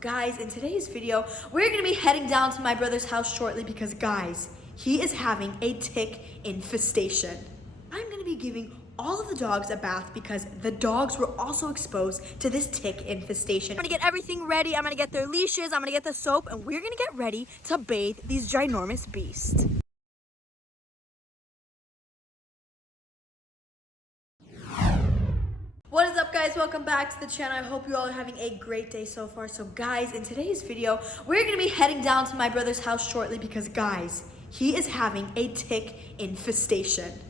Guys, in today's video, we're gonna be heading down to my brother's house shortly because guys, he is having a tick infestation. I'm gonna be giving all of the dogs a bath because the dogs were also exposed to this tick infestation. I'm gonna get everything ready. I'm gonna get their leashes, I'm gonna get the soap, and we're gonna get ready to bathe these ginormous beasts. What is up, guys? Welcome back to the channel. I hope you all are having a great day so far. So guys, in today's video, we're gonna be heading down to my brother's house shortly because guys, he is having a tick infestation.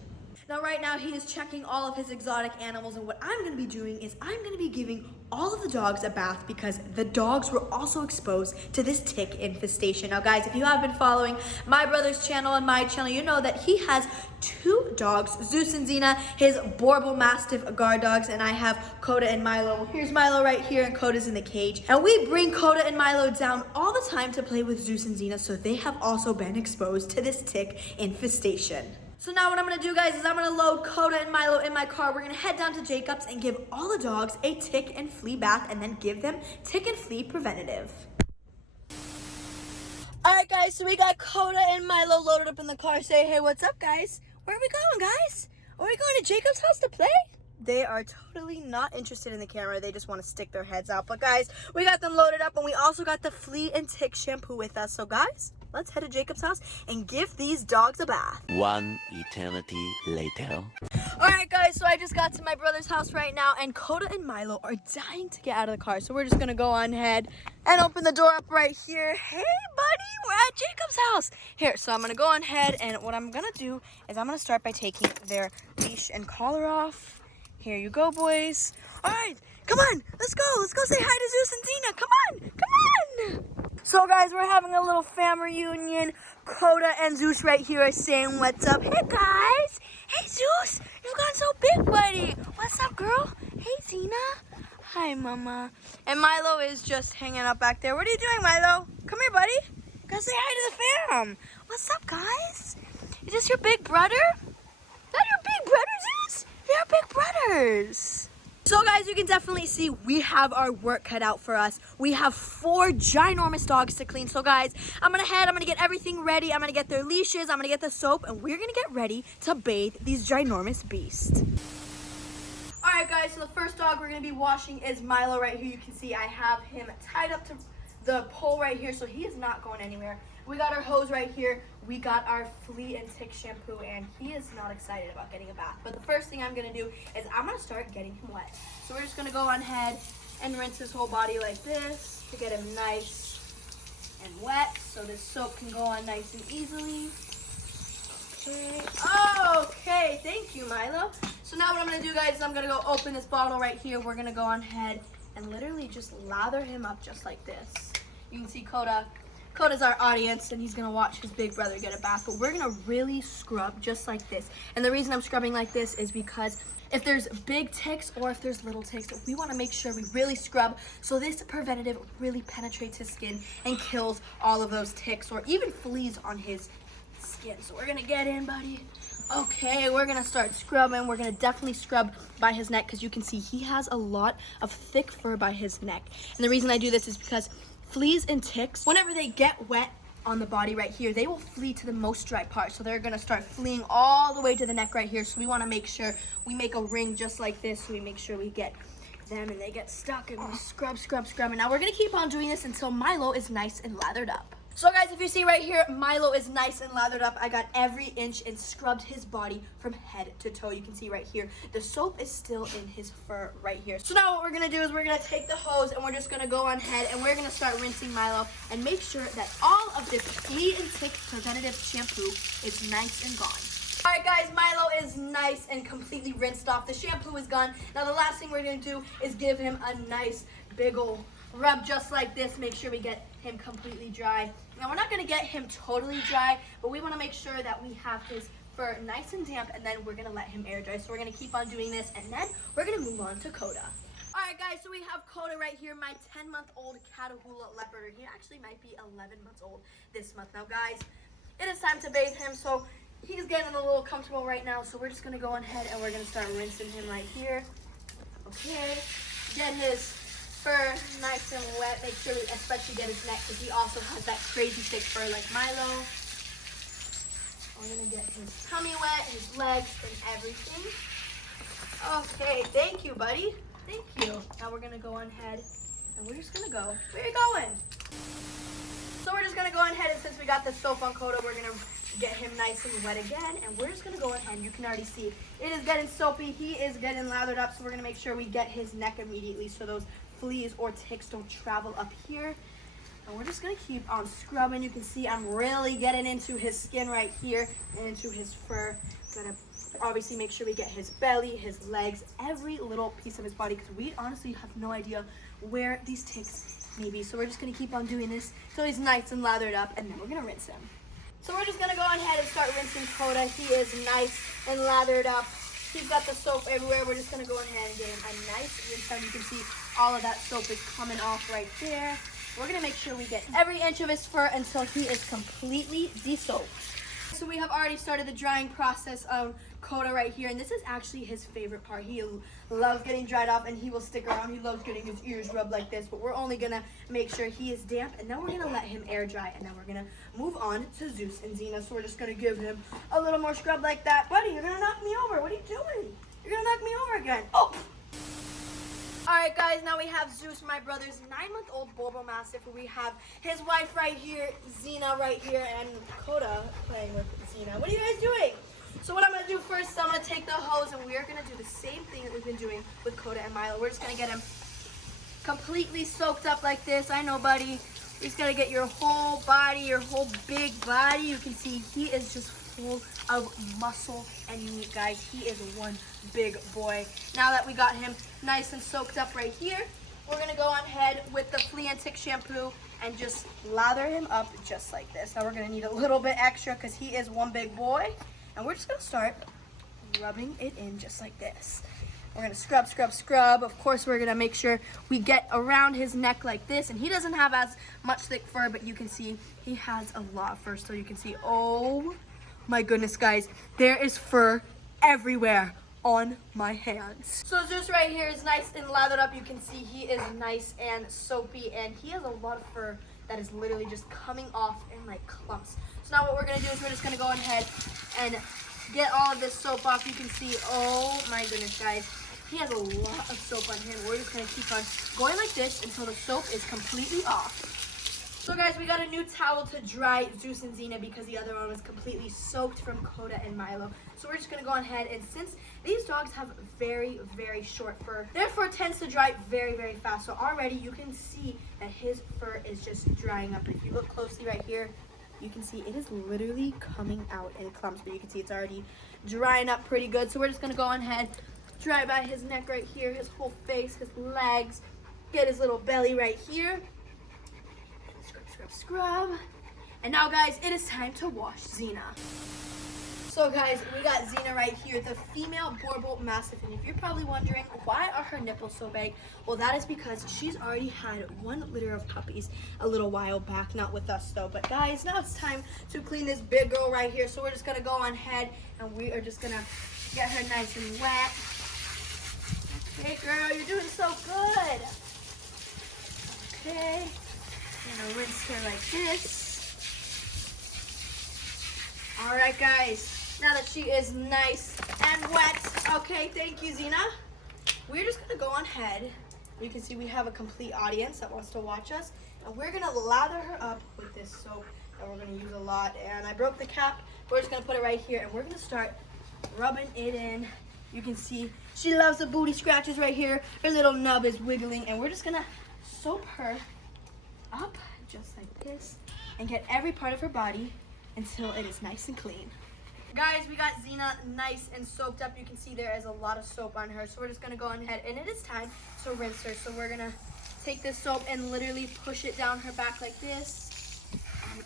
Now right now he is checking all of his exotic animals, and what I'm gonna be doing is I'm gonna be giving all of the dogs a bath because the dogs were also exposed to this tick infestation. Now guys, if you have been following my brother's channel and my channel, you know that he has two dogs, Zeus and Xena, his Borbal Mastiff guard dogs, and I have Coda and Milo. Here's Milo right here, and Coda's in the cage. And we bring Coda and Milo down all the time to play with Zeus and Xena, so they have also been exposed to this tick infestation. So now what I'm gonna do, guys, is I'm gonna load Coda and Milo in my car. We're gonna head down to Jacob's and give all the dogs a tick and flea bath and then give them tick and flea preventative. All right, guys, so we got Coda and Milo loaded up in the car. Say, hey, what's up, guys? Where are we going, guys? Are we going to Jacob's house to play? They are totally not interested in the camera. They just want to stick their heads out. But guys, we got them loaded up, and we also got the flea and tick shampoo with us. So guys, let's head to Jacob's house and give these dogs a bath. One eternity later. All right, guys, so I just got to my brother's house right now, and Coda and Milo are dying to get out of the car. So we're just gonna go on ahead and open the door up right here. Hey, buddy, we're at Jacob's house. Here, so I'm gonna go on ahead, and what I'm gonna do is I'm gonna start by taking their leash and collar off. Here you go, boys. All right, come on, let's go. Let's go say hi to Zeus and Xena. Come on, come on. So guys, we're having a little family reunion. Coda and Zeus right here are saying what's up. Hey guys. Hey Zeus, you've gotten so big, buddy. What's up, girl? Hey Xena. Hi, mama. And Milo is just hanging out back there. What are you doing, Milo? Come here, buddy. Go say hi to the fam. What's up, guys? Is this your big brother? Is that your big brother, Zeus? They're big brothers. So guys, you can definitely see we have our work cut out for us. We have 4 ginormous dogs to clean. So guys, I'm gonna get everything ready. I'm gonna get their leashes, I'm gonna get the soap, and we're gonna get ready to bathe these ginormous beasts. All right guys, so the first dog we're gonna be washing is Milo right here. You can see I have him tied up to the pole right here, so he is not going anywhere. We got our hose right here. We got our flea and tick shampoo, and he is not excited about getting a bath. But the first thing I'm gonna do is I'm gonna start getting him wet. So we're just gonna go on ahead and rinse his whole body like this to get him nice and wet, so this soap can go on nice and easily. Okay, thank you, Milo. So now what I'm gonna do, guys, is I'm gonna go open this bottle right here. We're gonna go on ahead and literally just lather him up just like this. You can see Coda's our audience, and he's gonna watch his big brother get a bath, but we're gonna really scrub just like this. And the reason I'm scrubbing like this is because if there's big ticks or if there's little ticks, we wanna make sure we really scrub so this preventative really penetrates his skin and kills all of those ticks or even fleas on his skin. So we're gonna get in, buddy. Okay, we're gonna start scrubbing. We're gonna definitely scrub by his neck because you can see he has a lot of thick fur by his neck. And the reason I do this is because fleas and ticks, whenever they get wet on the body right here, they will flee to the most dry part. So they're gonna start fleeing all the way to the neck right here. So we wanna make sure we make a ring just like this. So we make sure we get them and they get stuck, and we scrub, scrub, scrub. And now we're gonna keep on doing this until Milo is nice and lathered up. So guys, if you see right here, Milo is nice and lathered up. I got every inch and scrubbed his body from head to toe. You can see right here, the soap is still in his fur right here. So now what we're gonna do is we're gonna take the hose and we're just gonna go on ahead and we're gonna start rinsing Milo and make sure that all of this flea and tick preventative shampoo is nice and gone. All right guys, Milo is nice and completely rinsed off. The shampoo is gone. Now the last thing we're gonna do is give him a nice big ol' rub just like this. Make sure we get him completely dry. Now we're not gonna get him totally dry, but we wanna make sure that we have his fur nice and damp, and then we're gonna let him air dry. So we're gonna keep on doing this, and then we're gonna move on to Coda. All right guys, so we have Coda right here, my 10-month-old Catahoula leopard. He actually might be 11 months old this month. Now guys, it is time to bathe him, so he's getting a little comfortable right now, so we're just gonna go ahead and we're gonna start rinsing him right here. Okay, get his fur nice and wet. Make sure we especially get his neck because he also has that crazy thick fur like Milo. We're gonna get his tummy wet, his legs, and everything. Okay, thank you, buddy. Thank you. Now we're gonna go on ahead and we're just gonna go. Where are you going? So we're just gonna go on ahead, and since we got the soap on Coda, we're gonna get him nice and wet again, and we're just gonna go ahead. You can already see it is getting soapy. He is getting lathered up, so we're gonna make sure we get his neck immediately so those fleas or ticks don't travel up here. And we're just gonna keep on scrubbing. You can see I'm really getting into his skin right here and into his fur. Gonna obviously make sure we get his belly, his legs, every little piece of his body, because we honestly have no idea where these ticks may be. So we're just gonna keep on doing this till he's nice and lathered up, and then we're gonna rinse him. So we're just gonna go on ahead and start rinsing Coda. He is nice and lathered up. He's got the soap everywhere. We're just gonna go ahead and get him a nice rinse down. You can see all of that soap is coming off right there. We're gonna make sure we get every inch of his fur until he is completely de-soaped. So we have already started the drying process of Coda right here, and this is actually his favorite part. He loves getting dried off, and he will stick around. He loves getting his ears rubbed like this, but we're only gonna make sure he is damp, and then we're gonna let him air dry, and then we're gonna move on to Zeus and Xena. So we're just gonna give him a little more scrub like that. Buddy, you're gonna knock me over. What are you doing? You're gonna knock me over again. Oh! All right, guys, now we have Zeus, my brother's 9-month-old Bobo Mastiff. We have his wife right here, Xena right here, and Coda playing with Xena. What are you guys doing? So what I'm going to do first is I'm going to take the hose, and we are going to do the same thing that we've been doing with Coda and Milo. We're just going to get him completely soaked up like this. I know, buddy. You just got to get your whole body, your whole big body. You can see he is just full of muscle and meat, guys. He is one big boy. Now that we got him nice and soaked up right here, we're going to go on ahead with the flea and tick shampoo and just lather him up just like this. Now we're going to need a little bit extra because he is one big boy. And we're just going to start rubbing it in just like this. We're going to scrub, scrub, scrub. Of course, we're going to make sure we get around his neck like this. And he doesn't have as much thick fur, but you can see he has a lot of fur. So you can see, oh my goodness, guys, there is fur everywhere on my hands. So Zeus right here is nice and lathered up. You can see he is nice and soapy, and he has a lot of fur that is literally just coming off in like clumps. So now what we're gonna do is we're just gonna go ahead and get all of this soap off. You can see, oh my goodness, guys, he has a lot of soap on him. We're just gonna keep on going like this until the soap is completely off. So guys, we got a new towel to dry Zeus and Xena because the other one was completely soaked from Coda and Milo. So we're just gonna go ahead, and since these dogs have very, very short fur, their fur tends to dry very, very fast. So already you can see that his fur is just drying up. If you look closely right here, you can see it is literally coming out in clumps, but you can see it's already drying up pretty good. So we're just gonna go on ahead, dry by his neck right here, his whole face, his legs, get his little belly right here. Scrub, scrub, scrub. And now, guys, it is time to wash Xena. So, guys, we got Xena right here, the female Bobo Mastiff. And if you're probably wondering, why are her nipples so big? Well, that is because she's already had one litter of puppies a little while back. Not with us, though. But, guys, now it's time to clean this big girl right here. So we're just going to go on ahead, and we are just going to get her nice and wet. Okay, girl, you're doing so good. Okay. I'm going to rinse her like this. All right, guys. Now that she is nice and wet, okay, thank you, Xena. We're just gonna go on ahead. You can see we have a complete audience that wants to watch us, and we're gonna lather her up with this soap that we're gonna use a lot. And I broke the cap. We're just gonna put it right here, and we're gonna start rubbing it in. You can see she loves the booty scratches right here. Her little nub is wiggling, and we're just gonna soap her up just like this and get every part of her body until it is nice and clean. Guys, we got Xena nice and soaped up. You can see there is a lot of soap on her. So we're just gonna go on ahead, and it is time to rinse her. So we're gonna take this soap and literally push it down her back like this. And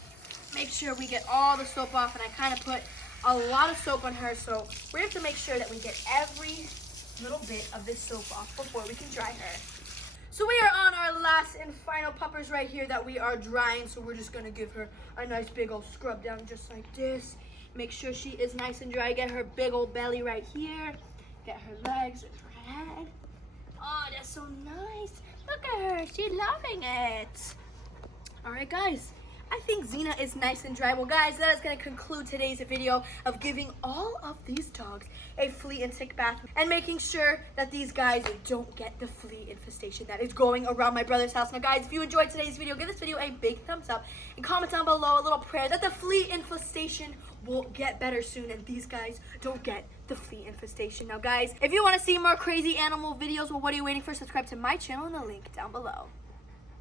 make sure we get all the soap off, and I kind of put a lot of soap on her. So we have to make sure that we get every little bit of this soap off before we can dry her. So we are on our last and final puppers right here that we are drying. So we're just gonna give her a nice big old scrub down just like this. Make sure she is nice and dry. Get her big old belly right here. Get her legs and her head. Oh, that's so nice. Look at her. She's loving it. All right, guys. I think Xena is nice and dry. Well, guys, that is going to conclude today's video of giving all of these dogs a flea and tick bath and making sure that these guys don't get the flea infestation that is going around my brother's house. Now, guys, if you enjoyed today's video, give this video a big thumbs up and comment down below a little prayer that the flea infestation will get better soon and these guys don't get the flea infestation. Now, guys, if you want to see more crazy animal videos, well, what are you waiting for? Subscribe to my channel in the link down below.